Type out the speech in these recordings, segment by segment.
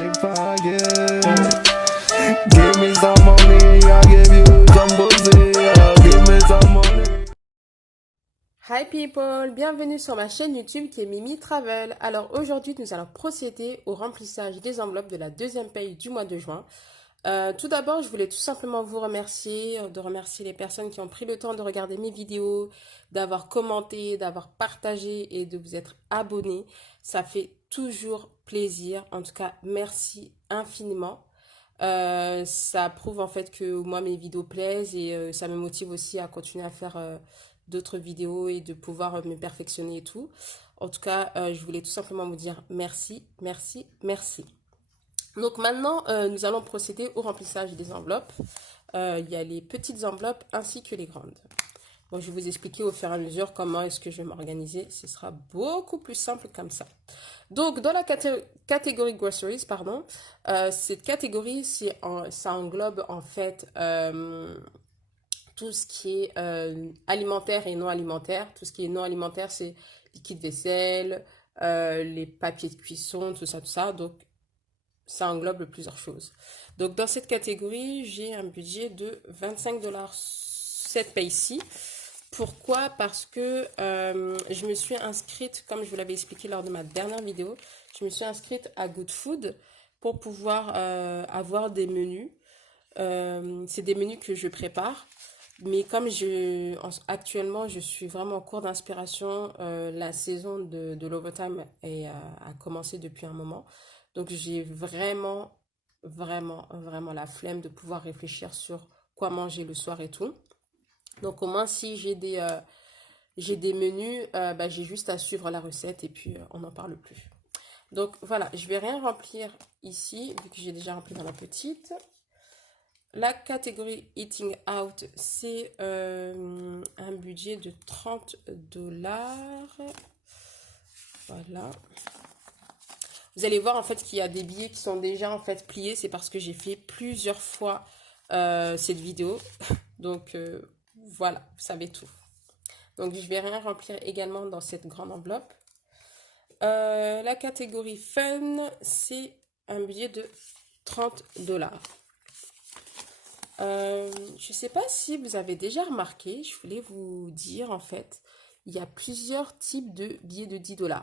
If I give me some money, I'll give you some pussy. Give me some money. Hi people, bienvenue sur ma chaîne YouTube qui est Mimi Travel. Alors aujourd'hui nous allons procéder au remplissage des enveloppes de la deuxième paye du mois de juin. Tout d'abord je voulais tout simplement vous remercier, de remercier les personnes qui ont pris le temps de regarder mes vidéos, d'avoir commenté, d'avoir partagé et de vous être abonnés. Ça fait toujours plaisir, en tout cas merci infiniment. Ça prouve en fait que moi mes vidéos plaisent et ça me motive aussi à continuer à faire d'autres vidéos et de pouvoir me perfectionner et tout. En tout cas, je voulais tout simplement vous dire merci, merci, merci. Donc maintenant, nous allons procéder au remplissage des enveloppes. Il y a les petites enveloppes ainsi que les grandes. Bon, je vais vous expliquer au fur et à mesure comment est-ce que je vais m'organiser. Ce sera beaucoup plus simple comme ça. Donc, dans la catégorie groceries, pardon, cette catégorie, ça englobe en fait tout ce qui est alimentaire et non alimentaire. Tout ce qui est non alimentaire, c'est liquide vaisselle, les papiers de cuisson, tout ça, tout ça. Donc, ça englobe plusieurs choses. Donc, dans cette catégorie, j'ai un budget de 25 $ cette paye-ci. Pourquoi? Parce que je me suis inscrite, comme je vous l'avais expliqué lors de ma dernière vidéo, je me suis inscrite à Good Food pour pouvoir avoir des menus. C'est des menus que je prépare. Mais comme actuellement, je suis vraiment en cours d'inspiration, la saison de l'Overtime a commencé depuis un moment. Donc, j'ai vraiment, vraiment, vraiment la flemme de pouvoir réfléchir sur quoi manger le soir et tout. Donc, au moins, si j'ai des menus, bah, j'ai juste à suivre la recette et puis on n'en parle plus. Donc, voilà, je vais rien remplir ici, vu que j'ai déjà rempli dans la petite. La catégorie Eating Out, c'est un budget de 30 $. Voilà. Vous allez voir en fait qu'il y a des billets qui sont déjà en fait pliés. C'est parce que j'ai fait plusieurs fois cette vidéo. Donc voilà, vous savez tout. Donc je vais rien remplir également dans cette grande enveloppe. La catégorie Fun, c'est un budget de 30 $. Je ne sais pas si vous avez déjà remarqué, je voulais vous dire en fait, il y a plusieurs types de billets de 10 $.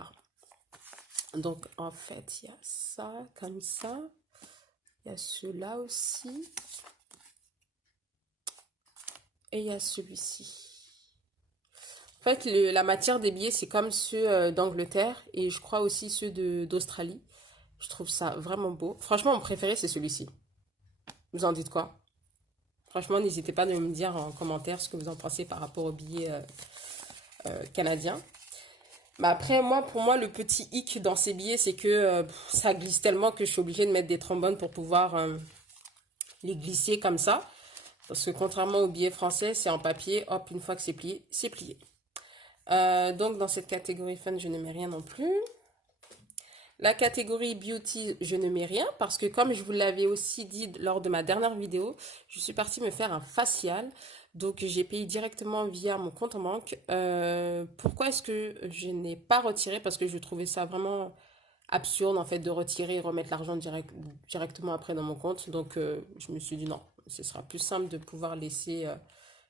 Donc en fait, il y a ça, comme ça, il y a ceux-là aussi, et il y a celui-ci. En fait, la matière des billets, c'est comme ceux d'Angleterre et je crois aussi ceux d'Australie. Je trouve ça vraiment beau. Franchement, mon préféré, c'est celui-ci. Vous en dites quoi? Franchement, n'hésitez pas de me dire en commentaire ce que vous en pensez par rapport aux billets canadiens. Mais après, pour moi, le petit hic dans ces billets, c'est que ça glisse tellement que je suis obligée de mettre des trombones pour pouvoir les glisser comme ça. Parce que contrairement aux billets français, c'est en papier. Hop, une fois que c'est plié, c'est plié. Donc, dans cette catégorie fun, je ne mets rien non plus. La catégorie beauty, je ne mets rien parce que comme je vous l'avais aussi dit lors de ma dernière vidéo, je suis partie me faire un facial. Donc j'ai payé directement via mon compte en banque. Pourquoi est-ce que je n'ai pas retiré? Parce que je trouvais ça vraiment absurde en fait de retirer et remettre l'argent directement après dans mon compte. Donc je me suis dit non, ce sera plus simple de pouvoir laisser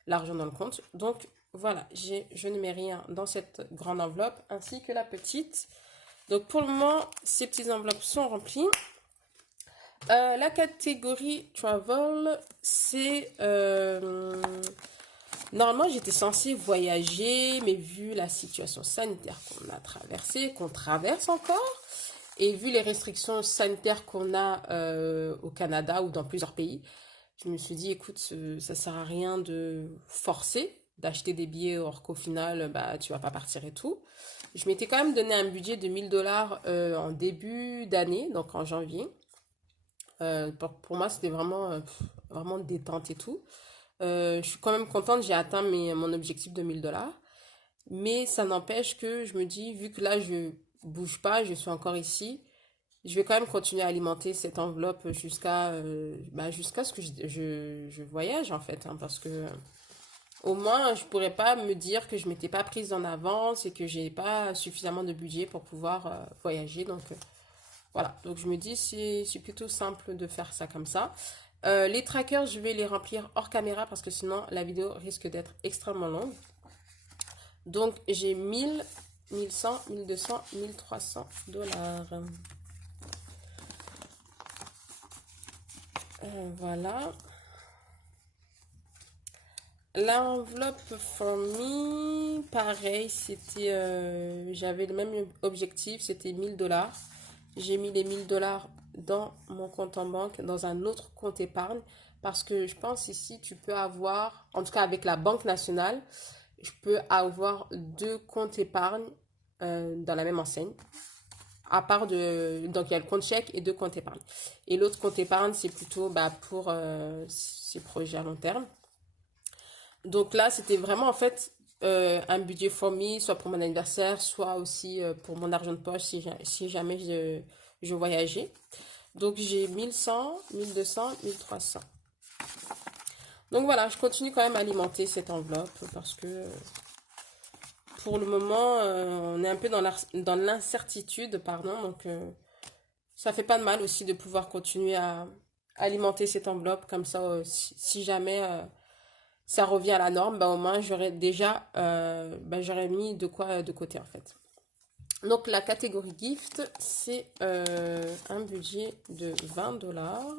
l'argent dans le compte. Donc voilà, je ne mets rien dans cette grande enveloppe ainsi que la petite. Donc pour le moment, ces petites enveloppes sont remplies. La catégorie travel, c'est... normalement, j'étais censée voyager, mais vu la situation sanitaire qu'on a traversée, qu'on traverse encore, et vu les restrictions sanitaires qu'on a au Canada ou dans plusieurs pays, je me suis dit, écoute, ça sert à rien de forcer, d'acheter des billets, or qu'au final, bah, tu vas pas partir et tout. Je m'étais quand même donné un budget de 1000 $ en début d'année, donc en janvier. Pour moi, c'était vraiment, vraiment détente et tout. Je suis quand même contente, j'ai atteint mon objectif de 1000 $. Mais ça n'empêche que je me dis, vu que là, je bouge pas, je suis encore ici, je vais quand même continuer à alimenter cette enveloppe jusqu'à ce que je voyage en fait. Hein, parce que au moins, je pourrais pas me dire que je m'étais pas prise en avance et que j'ai pas suffisamment de budget pour pouvoir voyager. Donc Voilà, donc je me dis c'est plutôt simple de faire ça comme ça. Les trackers, je vais les remplir hors caméra parce que sinon la vidéo risque d'être extrêmement longue. Donc j'ai 1000, 1100, 1200, 1300 dollars. Voilà. L'enveloppe for me, pareil, c'était, j'avais le même objectif, c'était 1000 dollars. J'ai mis les 1000 dollars dans mon compte en banque, dans un autre compte épargne, parce que je pense ici, tu peux avoir, en tout cas avec la Banque nationale, je peux avoir deux comptes épargne dans la même enseigne. À part de, donc il y a le compte chèque et deux comptes épargne. Et l'autre compte épargne, c'est plutôt bah, pour ces projets à long terme. Donc là, c'était vraiment en fait un budget for me, soit pour mon anniversaire, soit aussi pour mon argent de poche si jamais je voyageais. Donc j'ai 1100, 1200, 1300. Donc voilà, je continue quand même à alimenter cette enveloppe parce que pour le moment, on est un peu dans l'incertitude, pardon. Donc ça fait pas de mal aussi de pouvoir continuer à alimenter cette enveloppe comme ça, si jamais ça revient à la norme, bah, au moins j'aurais déjà bah, j'aurais mis de quoi de côté en fait. Donc la catégorie gift, c'est un budget de 20 dollars.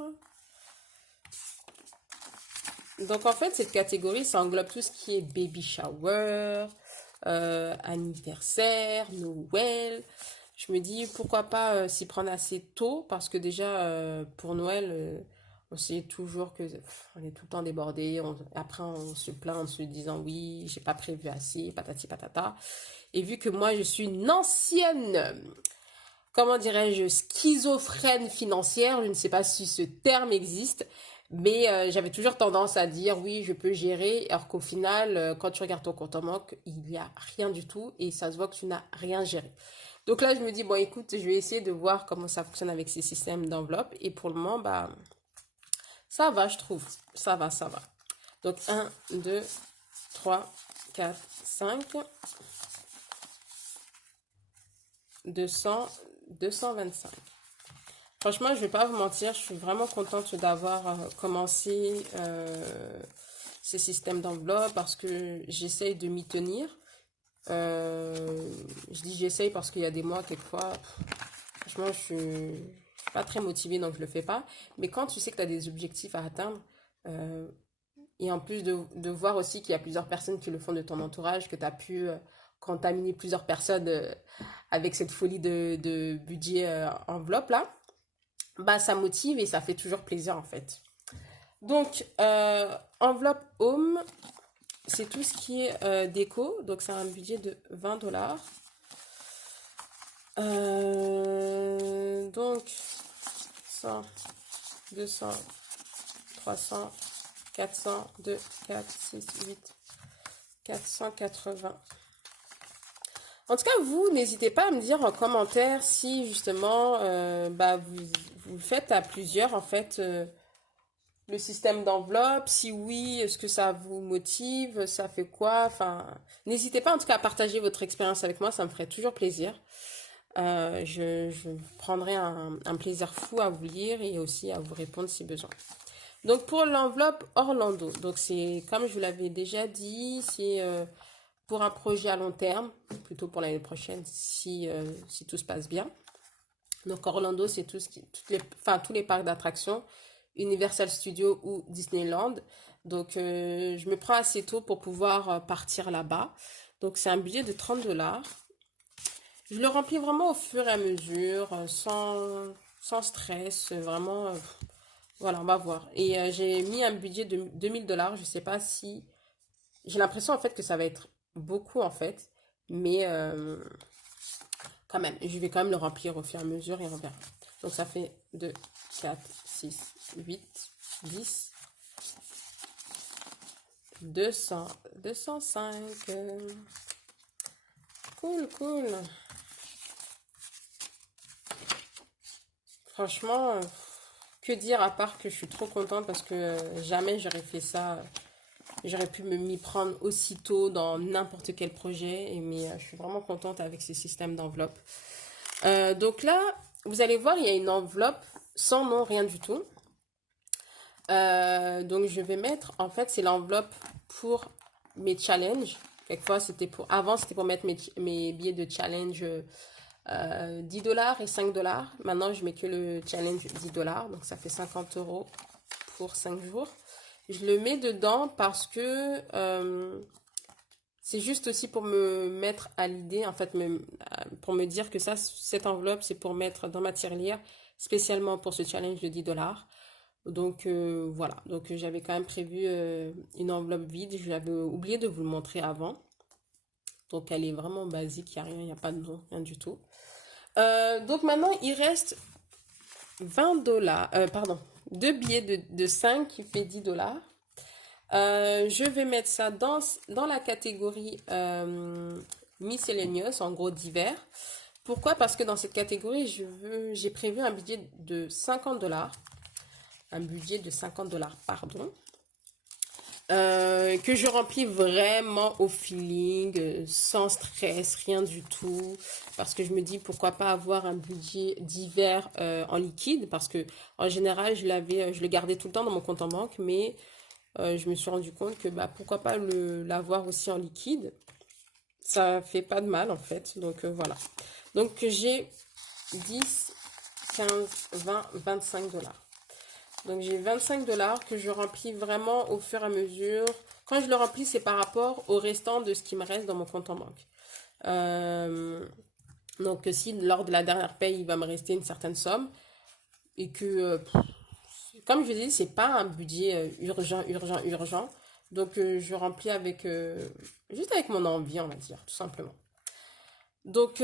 Donc en fait, cette catégorie, ça englobe tout ce qui est baby shower, anniversaire, Noël. Je me dis pourquoi pas s'y prendre assez tôt parce que déjà pour Noël, on sait toujours que on est tout le temps débordé. Après, on se plaint en se disant oui, j'ai pas prévu assez, patati patata. Et vu que moi, je suis une ancienne, comment dirais-je, schizophrène financière, je ne sais pas si ce terme existe, mais j'avais toujours tendance à dire oui, je peux gérer, alors qu'au final, quand tu regardes ton compte en banque, il n'y a rien du tout et ça se voit que tu n'as rien géré. Donc là, je me dis, bon, écoute, je vais essayer de voir comment ça fonctionne avec ces systèmes d'enveloppe et pour le moment, bah, ça va, je trouve. Ça va, ça va. Donc 1, 2, 3, 4, 5, 200, 225. Franchement, je vais pas vous mentir, je suis vraiment contente d'avoir commencé ces systèmes d'enveloppe parce que j'essaye de m'y tenir. Je dis j'essaye parce qu'il y a des mois, quelquefois, franchement, je suis pas très motivée, donc je le fais pas. Mais quand tu sais que tu as des objectifs à atteindre, euh, et en plus de voir aussi qu'il y a plusieurs personnes qui le font de ton entourage, que tu as pu contaminer plusieurs personnes avec cette folie de budget enveloppe là, bah ça motive et ça fait toujours plaisir en fait. Donc, enveloppe home, c'est tout ce qui est déco. Donc, c'est un budget de 20 dollars. Donc, 100, 200, 300, 400, 2, 4, 6, 8, 480. En tout cas, vous, n'hésitez pas à me dire en commentaire si justement bah, vous le faites à plusieurs en fait. Le système d'enveloppe, si oui, est-ce que ça vous motive, ça fait quoi? Enfin, n'hésitez pas en tout cas à partager votre expérience avec moi, ça me ferait toujours plaisir. Je prendrai un plaisir fou à vous lire et aussi à vous répondre si besoin. Donc pour l'enveloppe Orlando, donc c'est comme je vous l'avais déjà dit, c'est pour un projet à long terme, plutôt pour l'année prochaine si tout se passe bien. Donc Orlando, c'est tous les parcs d'attractions, Universal Studios ou Disneyland. Donc je me prends assez tôt pour pouvoir partir là-bas. Donc c'est un budget de 30 dollars. Je le remplis vraiment au fur et à mesure, sans stress, vraiment. Voilà, on va voir. Et j'ai mis un budget de 2000 dollars. Je sais pas si... J'ai l'impression en fait que ça va être beaucoup en fait. Mais quand même, je vais quand même le remplir au fur et à mesure et on verra. Donc ça fait 2, 4, 6, 8, 10, 200, 205. Cool, cool. Franchement, que dire à part que je suis trop contente parce que jamais j'aurais fait ça. J'aurais pu m'y prendre aussitôt dans n'importe quel projet. Mais je suis vraiment contente avec ces systèmes d'enveloppe. Donc là, vous allez voir, il y a une enveloppe sans nom, rien du tout. Donc je vais mettre, en fait, c'est l'enveloppe pour mes challenges. Quelquefois, avant, c'était pour mettre mes billets de challenge 10 $ et 5 $. Maintenant, je mets que le challenge 10 $. Donc, ça fait 50 € pour 5 jours. Je le mets dedans parce que c'est juste aussi pour me mettre à l'idée, en fait, pour me dire que cette enveloppe, c'est pour mettre dans ma tirelire, spécialement pour ce challenge de 10 $. Donc voilà, donc j'avais quand même prévu une enveloppe vide, j'avais oublié de vous le montrer avant. Donc elle est vraiment basique, il n'y a rien, il n'y a pas de nom, rien du tout. Donc maintenant il reste 20 $, pardon, deux billets de 5 qui fait 10 $. Je vais mettre ça dans la catégorie miscellaneous, en gros divers. Pourquoi? Parce que dans cette catégorie, j'ai prévu un budget de 50 $. Un budget de 50 $, pardon. Que je remplis vraiment au feeling, sans stress, rien du tout. Parce que je me dis pourquoi pas avoir un budget d'hiver en liquide. Parce que en général, je le gardais tout le temps dans mon compte en banque. Mais je me suis rendu compte que bah, pourquoi pas l'avoir aussi en liquide. Ça fait pas de mal en fait. Donc voilà. Donc j'ai 10, 15, 20, 25 $. Donc j'ai 25 $ que je remplis vraiment au fur et à mesure. Quand je le remplis, c'est par rapport au restant de ce qui me reste dans mon compte en banque. Euh, donc si lors de la dernière paye, il va me rester une certaine somme et que, comme je dis, c'est pas un budget urgent, urgent, urgent. Donc je remplis juste avec mon envie, on va dire, tout simplement. Donc,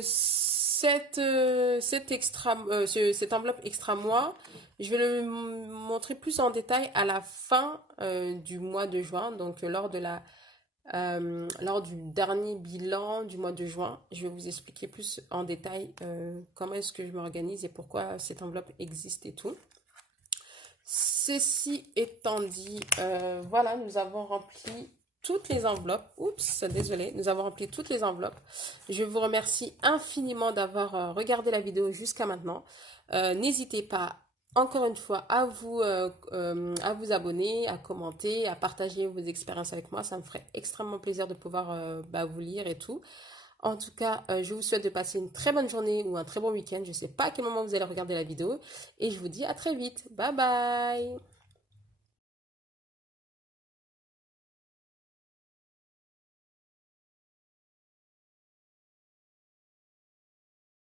cette enveloppe extra mois, je vais le montrer plus en détail à la fin du mois de juin. Donc, lors du dernier bilan du mois de juin, je vais vous expliquer plus en détail comment est-ce que je m'organise et pourquoi cette enveloppe existe et tout. Ceci étant dit, voilà, nous avons rempli toutes les enveloppes. Oups, désolé, nous avons rempli toutes les enveloppes. Je vous remercie infiniment d'avoir regardé la vidéo jusqu'à maintenant. N'hésitez pas, encore une fois, à vous abonner, à commenter, à partager vos expériences avec moi. Ça me ferait extrêmement plaisir de pouvoir vous lire et tout. En tout cas, je vous souhaite de passer une très bonne journée ou un très bon week-end. Je ne sais pas à quel moment vous allez regarder la vidéo. Et je vous dis à très vite. Bye bye!